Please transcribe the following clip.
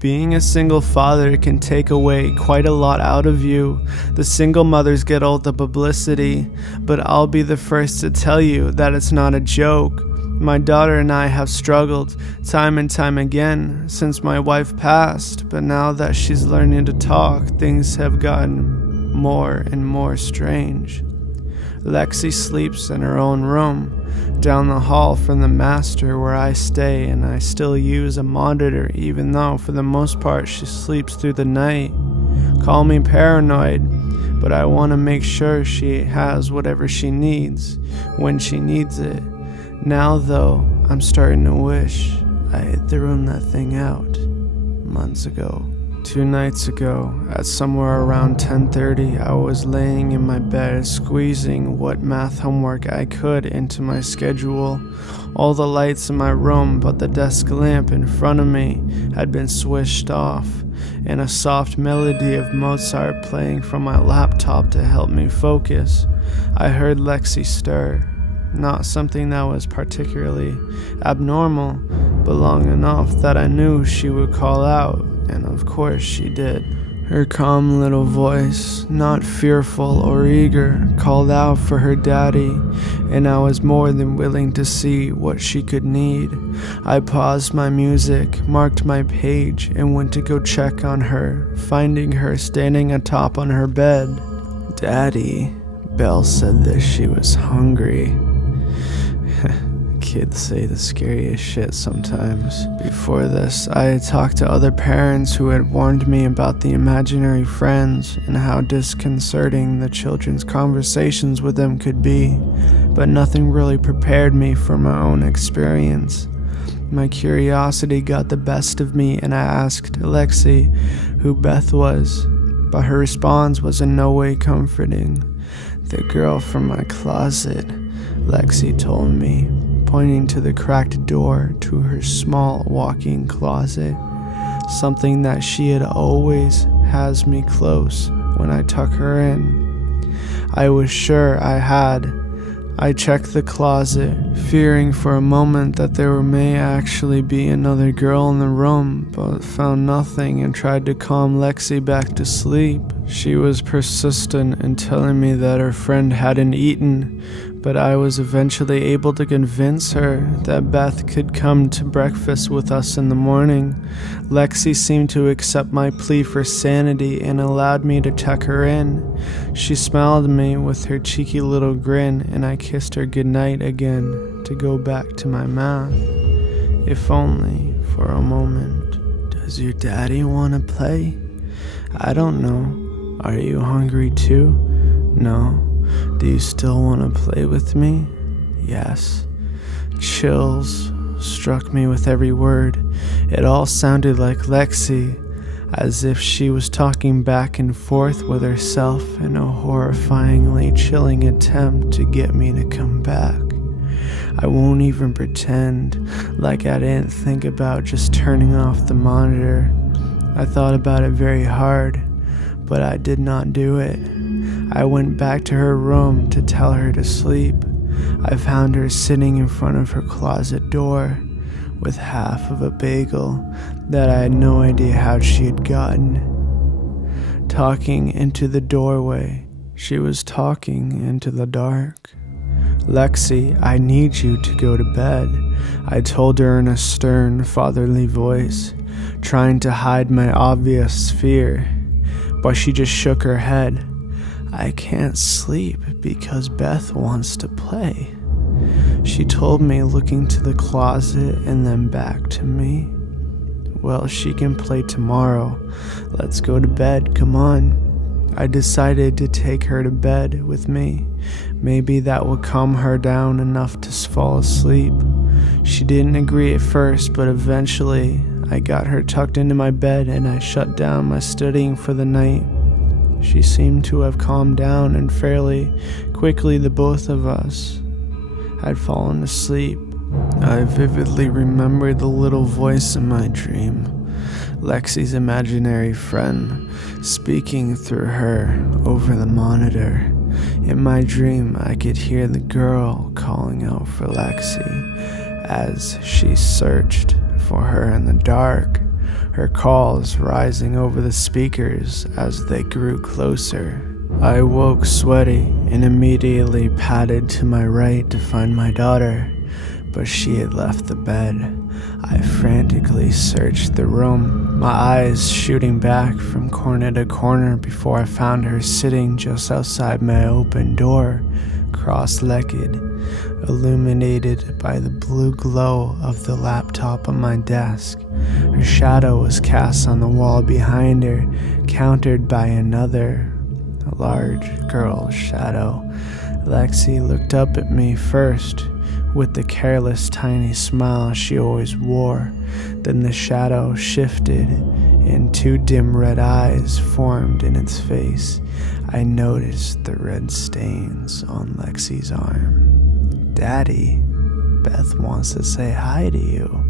Being a single father can take away quite a lot out of you. The single mothers get all the publicity, but I'll be the first to tell you that it's not a joke. My daughter and I have struggled time and time again since my wife passed, but now that she's learning to talk, things have gotten more and more strange. Lexi sleeps in her own room, down the hall from the master where I stay, and I still use a monitor even though for the most part she sleeps through the night. Call me paranoid, but I want to make sure she has whatever she needs when she needs it. Now though, I'm starting to wish I had thrown that thing out months ago. 2 nights ago, at somewhere around 10:30, I was laying in my bed squeezing what math homework I could into my schedule. All the lights in my room but the desk lamp in front of me had been switched off, and a soft melody of Mozart playing from my laptop to help me focus. I heard Lexi stir. Not something that was particularly abnormal, but long enough that I knew she would call out, and of course she did. Her calm little voice, not fearful or eager, called out for her daddy, and I was more than willing to see what she could need. I paused my music, marked my page, and went to go check on her, finding her standing atop on her bed. "Daddy," Belle said that she was hungry. Kids say the scariest shit sometimes. Before this, I had talked to other parents who had warned me about the imaginary friends and how disconcerting the children's conversations with them could be, but nothing really prepared me for my own experience. My curiosity got the best of me, and I asked Lexi who Beth was, but her response was in no way comforting. "The girl from my closet," Lexi told me, pointing to the cracked door to her small walk-in closet, something that she had always has me close when I tuck her in. I was sure I had. I checked the closet, fearing for a moment that there may actually be another girl in the room, but found nothing and tried to calm Lexi back to sleep. She was persistent in telling me that her friend hadn't eaten, but I was eventually able to convince her that Beth could come to breakfast with us in the morning. Lexi seemed to accept my plea for sanity and allowed me to tuck her in. She smiled at me with her cheeky little grin, and I kissed her goodnight again to go back to my math, if only for a moment. "Does your daddy want to play?" "I don't know. Are you hungry too?" "No." "Do you still want to play with me?" "Yes." Chills struck me with every word. It all sounded like Lexi, as if she was talking back and forth with herself in a horrifyingly chilling attempt to get me to come back. I won't even pretend like I didn't think about just turning off the monitor. I thought about it very hard, but I did not do it. I went back to her room to tell her to sleep. I found her sitting in front of her closet door with half of a bagel that I had no idea how she had gotten. Talking into the doorway, she was talking into the dark. "Lexi, I need you to go to bed," I told her in a stern, fatherly voice, trying to hide my obvious fear, but she just shook her head. "I can't sleep because Beth wants to play," she told me, looking to the closet and then back to me. "Well, she can play tomorrow. Let's go to bed, come on." I decided to take her to bed with me. Maybe that would calm her down enough to fall asleep. She didn't agree at first, but eventually I got her tucked into my bed and I shut down my studying for the night. She seemed to have calmed down, and fairly quickly the both of us had fallen asleep. I vividly remembered the little voice in my dream, Lexi's imaginary friend, speaking through her over the monitor. In my dream, I could hear the girl calling out for Lexi as she searched for her in the dark. her calls rising over the speakers as they grew closer. I woke sweaty and immediately padded to my right to find my daughter, but she had left the bed. I frantically searched the room, my eyes shooting back from corner to corner before I found her sitting just outside my open door, cross-legged, illuminated by the blue glow of the laptop on my desk. Her shadow was cast on the wall behind her, countered by another, a large girl's shadow. Lexi looked up at me first, with the careless tiny smile she always wore. Then the shadow shifted, and two dim red eyes formed in its face. I noticed the red stains on Lexi's arm. "Daddy, Beth wants to say hi to you,"